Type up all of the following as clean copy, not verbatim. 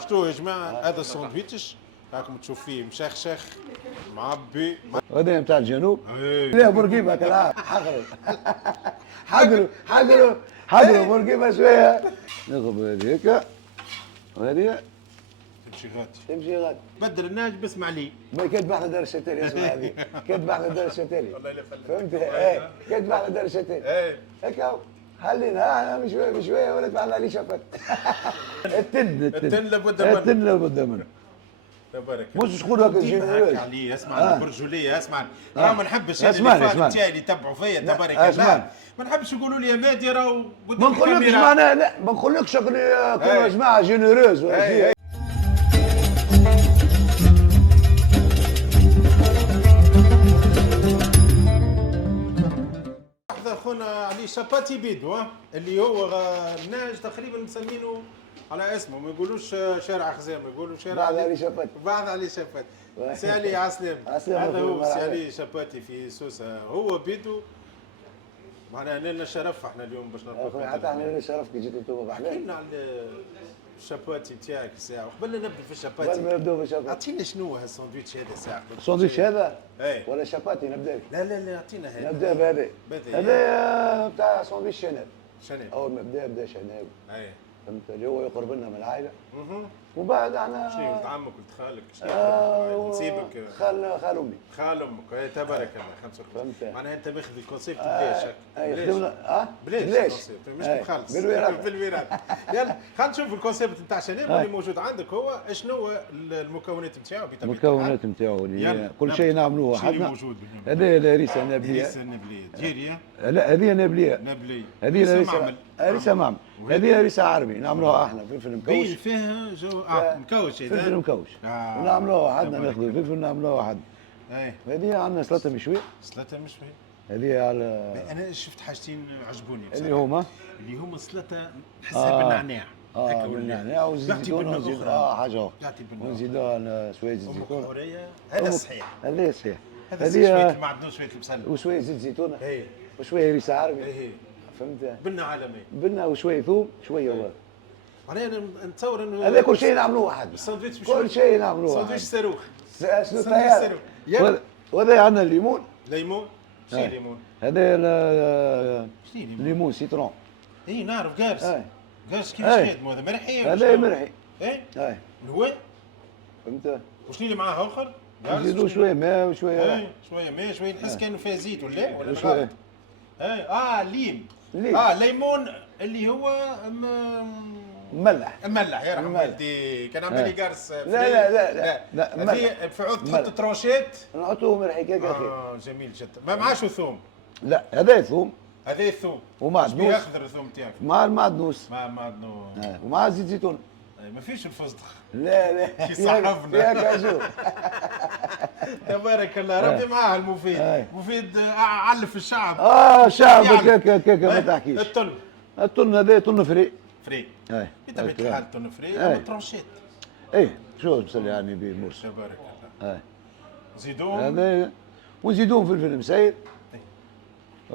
شتو يا جماعه هذا الساندويتش راكم تشوف فيه مشخشخ معبي هذا نتاع الجنوب. ايه لا بورقيبه تلعب حقروا حقروا بورقيبه شويه. ناخذ هذيك وهذه تمشي غادي تمشي غادي. بدل الناج بسمع لي ما كتب احنا دار الشتالي اسمع هذه كتب احنا دار الشتالي والله الا فلت فهمت؟ ايه كتب احنا دار الشتالي ايه هكا خلينا انا بشويه بشويه ولا تبعنا لي شفت. التن لابد منه التن لابد منه. تبارك مش شكون هكا هكا علي اسمع البرجوليه اسمع راه ما نحبش هذا اسمعني، اللي اسمعني. تاعي اللي يتبعوا فيا تبارك اسمعني. الله ما نحبش يقولوا لي يا مادي راهو ما قدام نقولكش الكاميرا معناها لا ما نقولكش كونوا جماعه جينيروز ولا إيه. شيء. واحد خونا علي شاباتي بيدو اللي هو الناج تقريبا مسمينه على اسمه ما يقولوش شارع خزام يقولوا شارع بعد علي شفت. بعد علي شاباتي سي علي عسلام عسلام هذا هو أخوي، سي علي شاباتي في سوسه هو بيدو معناها لنا شرف احنا اليوم باش اخوي نلقاو حتى احنا لنا شرف كي جيتوا انتم احكي بحلال. لنا على الشاباتي نتاعك ساعه قبل لا نبدا في قبل ما الشاباتي نبداو بالشفت. اعطينا شنو هو الساندويتش هذا ساعه الساندويتش هذا ايه ولا شاباتي نبدا لا لا لا اعطينا هذا نبدا بهذا. بدأ. هذا بتاع ساندويتش شناب. شنو اول ما بدا شناب ايه فهمت اللي هو يقرب لنا من العائله. اها ومن بعد احنا شنو ولد عمك ولد خالك شنو نسيبك خال امي. خال امك إيه، تبارك الله 5 فهمت. معناها انت ماخذ الكونسيبت بلاش اي خدمنا بلاش بلاش الكونسيبت، مش مخلص بالوراثه. بالوراثه يلا خلينا نشوف الكونسيبت نتاع شناب اللي موجود عندك هو شنو هو المكونات نتاعو بطبيعه المكونات نتاعو اللي كل شيء نعملوه شنو اللي حدنا. موجود هذه الهريسه نابليه. هريسه نابليه جيريا لا هذه نابليه. نابليه هذه الهريسه هريسه معمل. هذه هريسه عربي نعملوها احنا فلفل بين مكوش. فيها جو مكوش فلفل هذا مكوش ونعملوها حدنا تبارك ناخذ الفلفل نعملوها حدنا. ايه هذه عندنا سلطه مشويه. سلطه مش فاهم هذه على انا شفت حاجتين عجبوني اللي هما اللي هما سلطه نحسها بالنعناع هكا ولا بالنعناع وزيت يعطي زيتون بنة ونزيد أخرى. حاجه أخرى. يعطي بنة ونزيدوها شويه زيت ام زيتون. حوريه هذا صحيح هذه صحيح. هذا شويه هذه المعدنوس شويه البصل وشويه زيت زيتون ايه وشويه هريسه عربي. ايه فهمت؟ بنة عالميه بنا وشويه ثوم شويه هو. معناها انا نتصور انه هذا كل شيء نعملوه واحد. الساندويتش كل شيء نعملوه ساندويتش صاروخ شنو ساندويتش طيار. صاروخ يلا وهذا عندنا الليمون. ليمون شنو ليمون هذا شنو ليمون ليمون سيترون. اي نعرف قارص اي قارص كيفاش خدمه هذا مرحي ولا هذا شنو؟ مرحي. ايه اي الهواء فهمت؟ وشنو اللي معاه اخر؟ نزيدوا شويه ماء وشويه ايه شويه ماء شويه نحس كانه فيها زيت ولا ولا شويه. غلط؟ ايه ليم ليم. ليمون اللي هو مملح. مملح يا رحم مملح. والدي كان عمل لي قرص لا هذه في عود تحط ترونشيت نحطوه مرحي كيكا. جميل جدا ما معاش ثوم لا هذا ثوم هذا الثوم ومعدنوس. شبيه اخضر الثوم تاعك مع المعدنوس ما معدنوس ومع زيت زيتون. ما فيش الفستق لا كي صحفنا. فيها كاجو. تبارك الله ربي معاه المفيد مفيد علف الشعب شعب يعلف. كيكا ما تحكيش. التن التن هذا تن فري. فري اي بطبيعة الحال تن فري أي. ترونشيت اي شو بسال يعني بمرس. تبارك الله اي زيدون هذا ونزيدوهم فلفل مسير.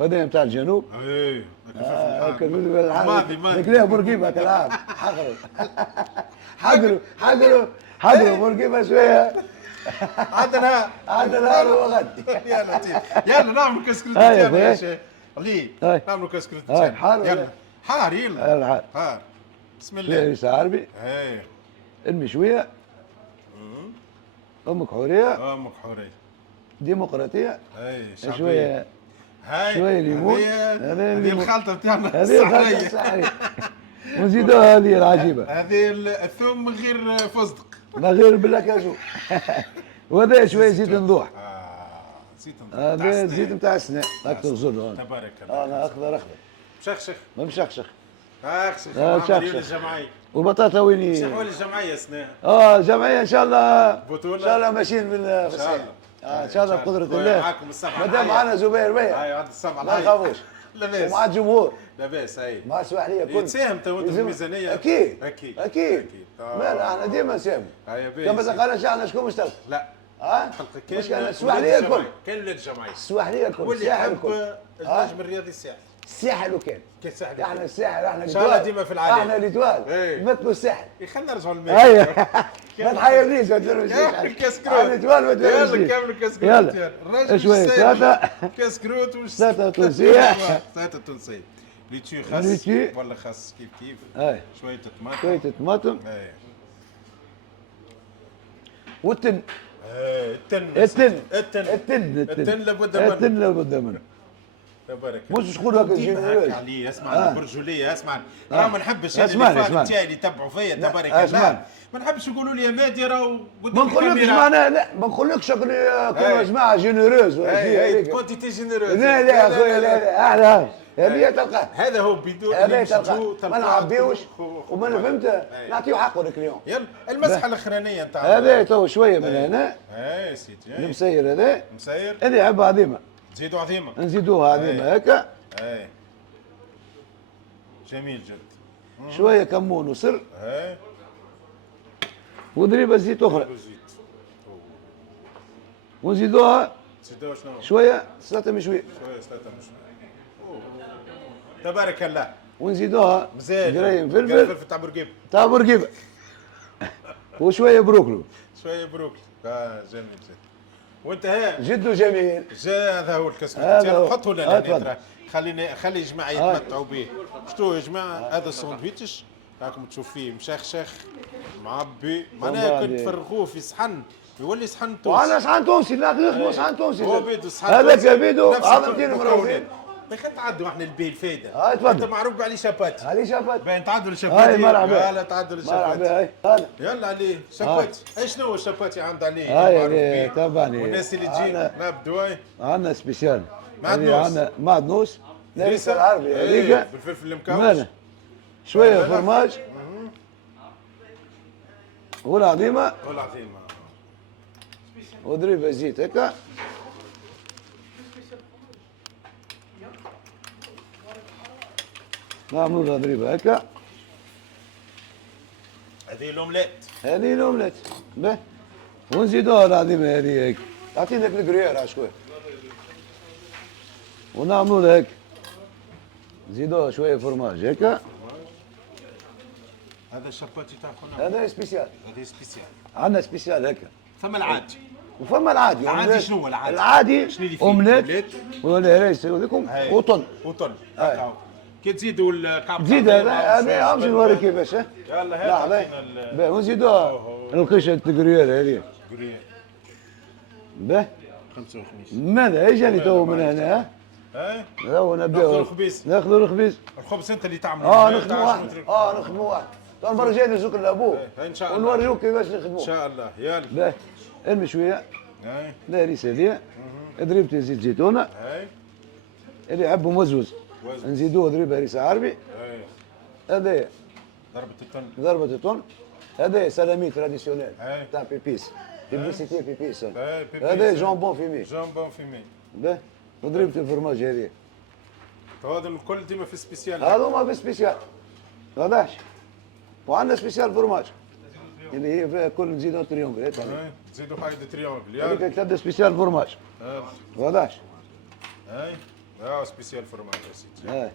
هذا نتاع الجنوب. ايه فلفل الحار. ماضي لا بورقيبه تلعب حقروا بورقيبه شويه. عندنا عندنا وغد. يا لطيف يلا نعملوا كسكرت تاعنا يا شيخ علي نعملوا كسكرت تاعنا حار يلا حار يلا حار بسم الله هريسه عربي. ايه المشويه. امك حوريه. امك حوريه ديمقراطيه. اي شويه هاي شويه ليمون. هذه الخلطه بتاعنا هذه الصحيه. ونزيدوا هذه العجيبه. هذه الثوم من غير فستق ما غير بلا كاجو. وهذا شويه زيت نضوح. زيت هذا زيت نتاع السناء هاك تغزلوا. تبارك الله انا اخضر مشخشخ ما مشخشخ. مشخشخ الجمعيه وبطاطا ويني. شنو حوالي الجمعيه سناء جمعيه ان شاء الله. بطوله ان شاء الله ماشيين في الصيف. ان شاء الله بقدره الله. معاكم السبعه مادام معنا زبير بيا. اي عند السبعه ما نخافوش. لاباس ومع الجمهور. لاباس اي ما اسمح لي كل يتساهم تو في الميزانيه اكيد اكيد اكيد. لا احنا ديما نساهموا. كما تقال احنا شكون مشتغل؟ لا خلقك كاين اسمح لي الكل. كاين ولاد الجمعيه اسمح لي الكل. واللي ساحل يحب الكل. النجم الرياضي الساحل الساحل وكان كالساحل احنا الساحل احنا ان شاء الله ديما في العالم. احنا ليتوال إيه. نمثلوا الساحل. خلينا نرجعوا للمال. ايوه ما تحيرنيش ما تديروش كامل كاسكروت. احنا ليتوال ما تديروش يلا كامل كاسكروت. يلا الراجل شويه سلطه كاسكروت وش سلطه تونسيه سلطه تونسيه. ليتو ليتو. خس ولا خس كيف اي شويه طماطم. شويه طماطم اي والتن التن التن التن التن التن لابد منه. التن لابد منه تبارك مش تقول هكا هكا علي اسمع البرجوليه اسمع راه ما نحبش اسمعني اللي تاعي اللي يتبعوا فيا تبارك اسمعني. الله ما نحبش يقولوا لي يا مادي راهو ما قدام نقولكش الكاميرا. معناها لا ما نقولكش كونوا جماعه جينيروز ولا شيء اي هذيك. كونتيتي جينيروز. لا لا اخويا لا لا احنا هذه تلقاه هذا هو بدون هذا تلقاه ما نعبيوش وما فهمت نعطيو حقه الكليون. يلا المسحه الاخرانيه نتاع هذا تو شويه من هنا اي سيدي المسير هذا مسير هذه عبه عظيمه تزيدوا عظيمه. نزيدوها عظيمه هكا اي جميل جدا. شويه كمون وسر اي وضريبه زيت اخرى زيت ونزيدوها تزيدوا شنو شويه سلطه مشويه شويه ثلاثه مش تبارك الله. ونزيدوها مزيان قرايم فلفل فلفل تاع برقيب تاع برقيبه وشويه بروكلو شويه بروكلي. جميل جدا. وانت ها جد جميل. جا هذا هو الكسكوت. هذا هو. حطوا لنا تفضل. ترى خلي الجماعه يتمتعوا به. شتو يا جماعه هذا الساندويتش راكم تشوف فيه مشخشخ معبي معناها كنت تفرغوه في صحن يولي صحن تونسي. وانا صحن تونسي لا نخدموا صحن تونسي هو بيدو صحن هذاك تونسي. بيدو نفس عظمتين المكونات. مروزين. باهي خلينا نتعدوا احنا البيه الفايده. هاي تفضل. انت معروف عليه شاباتي. علي شافت باهي نتعدوا هاي للشاباتي. مرحبا يلا تعدوا مرحبا للشاباتي. هاي هذا يلا عليه شاباتي. اي شنو هو الشاباتي عند عليه؟ هاي معروف هذه بيه. طبعا والناس اللي تجي نبدو هاي عندنا سبيسيال معدنوس. عندنا معدنوس ليس هريسة. العربي إيه، هذيك بالفلفل المكوش. ماله شويه لا، لا. فرماج والعظيمه والعظيم وضريبه زيت هكا نعملوا لها ضريبه هكا هذه الاومليت. هذه الاومليت به ونزيدوها العظيمه هذه هيك اعطينا لك الكريير شويه ونعملوا لها هيك نزيدوها شويه فرماج هكا هذا الشاباتي تاع خونا هذا سبيسيال هذه سبيسيال. عندنا سبيسيال هكا ثم العادي. وفما العادي العادي شنو هو العادي؟ العادي شنو اللي فيه؟ اومليت أومليت. ولا ريس لكم هاي. وطن وطن. هاي. هكا. كي تزيدوا الكعب زيد هذا امشي نوريك كيفاش يلا هات لحظه عطينا باهي ونزيدوها القشه التقرير هذه القرية. باهي خمسة وخميس. ماذا اجاني تو من هنا هاي تو نبداو ناخذوا الخبيز. ناخذوا الخبيز الخبز انت اللي تعمله. نخدموا واحد نخدموا واحد تو المره الجايه نزوق لابوه ان شاء الله. ونوريوك كيفاش ان نخدموه شاء الله يلا. باهي ارمي شويه هاي لا ريس هذه ضريبه زيت زيتونه هاي اللي يحبوا موزوز وزوز. نزيدوه ضريبه ريس عربي هاي هذا ضربة التن. ضربة الطن هذا سلامي تراديسيونيل أي. تاع بيبيس بيبليسيتي بيبيس أي، بيبيس. هذا جامبون فيمي جامبون فيمي. به وضربة الفرماج هذه هذا الكل ديما في سبيسيال. هذوما في سبيسيال واضحش وعندنا سبيسيال فرماج اللي هي فيها كل نزيدو تريونغل هيك هاي تزيدوا حاجة تريونغل هذيك يلا. تبدا سبيسيال فرماج هاي واضحش هاي سبيسيال فرماج يا سيدي. هاي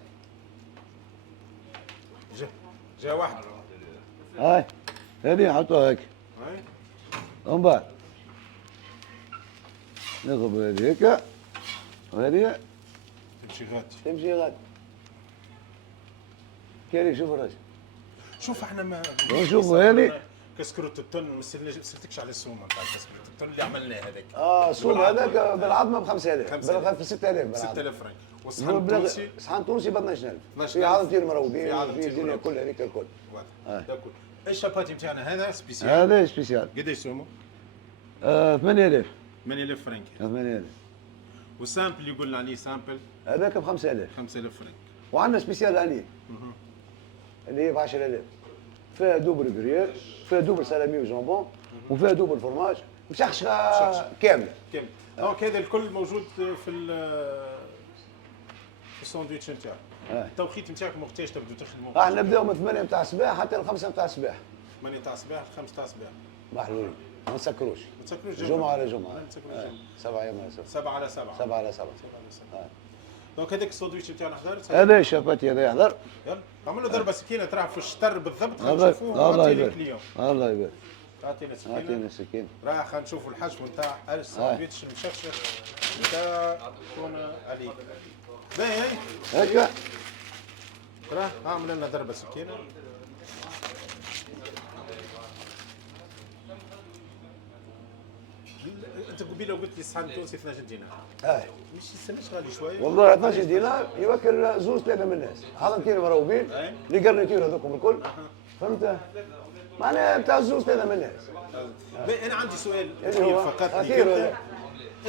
جا واحد. هاي هذه نحطوها هيك هاي ومن بعد ناخذ هذه هيك وهذه تمشي غادي. تمشي غادي كيري شوف الراجل شوف احنا ما نشوفوا هذه كسكروت التن ما سالتكش على السومه نتاع كسكروت التن اللي عملناه هذاك. السوم هذاك بالعظمه ب 5000 5000. ب 6000 بالعظمه 6000 فرنك والصحن التونسي صحن تونسي ب 12000 12,000. في عظمتين مروضين في عظمتين في الدنيا مروضين. كلها هذيك الكل واضح. ده كل الشاباتي نتاعنا هذا سبيسيال. هذا سبيسيال قداش سومه؟ 8000 8000 فرنك. 8000 والسامبل اللي قلنا عليه سامبل هذاك ب 5000 5000 فرنك. وعندنا سبيسيال اني اللي هي ب 10000 فيها دوبل بريير فيها دوبل سلامي وجامبون وفيها دوبل فرماج مشخشخه كامله كم؟ دونك هذا الكل موجود في في الساندويتش نتاعك. التوقيت نتاعكم وقتاش تبدو تخدموا؟ احنا نبداو من 8 نتاع الصباح حتى ل 5 نتاع الصباح 8 تاع الصباح ل 5 تاع الصباح. محلولين ما نسكروش ما تسكروش جمعه على جمعه ما تسكروش جمعة. 7 ايام على 7 7 على 7 7 على 7 7 على 7. دونك هذاك الساندويتش نتاعنا حضر. هذا الشاباتي هذا يحضر. يلا عملوا ضربه سكينه تراه في الشطر بالضبط. خلينا الله نشوفوه. الله اعطيني يبارك. الكليون. الله يبارك. اعطينا سكينه. اعطينا السكين. راه خلينا نشوفوا الحجم نتاع الساندويتش المشخشخ نتاع خونا علي. باهي هكا. راه عمل لنا ضربه سكينه. انت قبيله قلت لي صحن تونسي 12 دينار. مش يسميش غالي شويه. والله 12 دينار يوكل زوز ثلاثه من الناس. هذا مروبين اللي قرنيتير هذوكم الكل. فهمت؟ معناها بتاع زوز ثلاثه من الناس. انا عندي سؤال اللي هو فقط أخير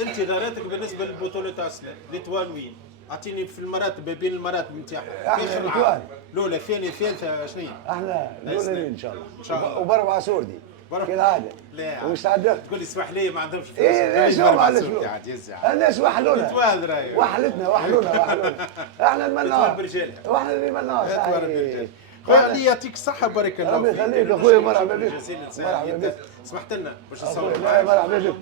انتظاراتك بالنسبه للبطوله تاع السنه ليتوال وين؟ اعطيني في المراتب بين المراتب نتاعها. احنا ليتوال. الاولى الثانيه الثالثه شنو هي؟ احنا الاولى ان شاء الله. ان شاء الله. وبربع سوردي. كالعاده. لا ومستعدات. تقول لي اسمح لي ما عندهمش فلوس. ايه ليش هم على شنو؟ يزعل. الناس وحلونا. ليتوال راهي. وحلتنا. احنا المناص. برجالها. واحنا اللي مناص. خويا علي يعطيك الصحة بارك الله ربي فيك. يخليك اخويا مرحبا بك. مرحبا بك. سمحت لنا باش نصور والله مرحبا بك.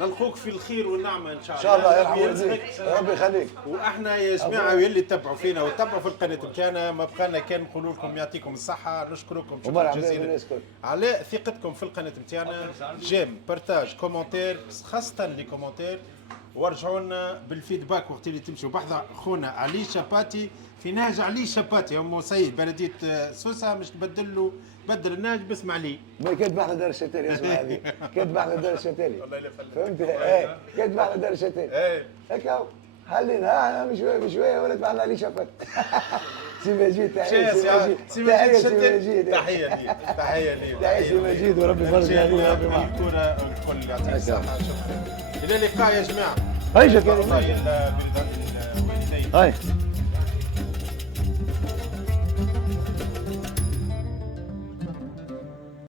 نلقوك في الخير والنعمة ان شاء ان الله. شاء الله يرحم والديك. ربي يخليك. واحنا يا جماعة واللي تتبعوا فينا وتتبعوا في القناة نتاعنا ما بقالنا كان نقولوا لكم يعطيكم الصحة. نشكركم شكرا ومرحبا جزيلا بالناس الكل. على ثقتكم في القناة نتاعنا. جيم بارتاج كومنتير خاصة لي كومنتير ورجعوا لنا بالفيدباك وقت اللي تمشوا بحذا خونا علي شاباتي في نهج علي شاباتي هم سيد بلديه سوسه مش تبدل له بدل النهج باسم علي. ما كاتب احنا دار الشتالي اسمع هذه كاتب احنا دار الشتالي. الله يلف عليك. فهمت؟ ايه كاتب احنا دار الشتالي. هكا حلينا بشويه بشويه ولد معنا علي شاباتي. سي مجيد تحيه سي مجيد تحيه سي مجيد تحيه لي تحيه لي تحيه سي مجيد وربي يفرج عليه ربي معك. الكره الكل يعطيك الصحه. شكرا الى اللقاء يا جماعه. هاي شكرا. الى الوالدين. هاي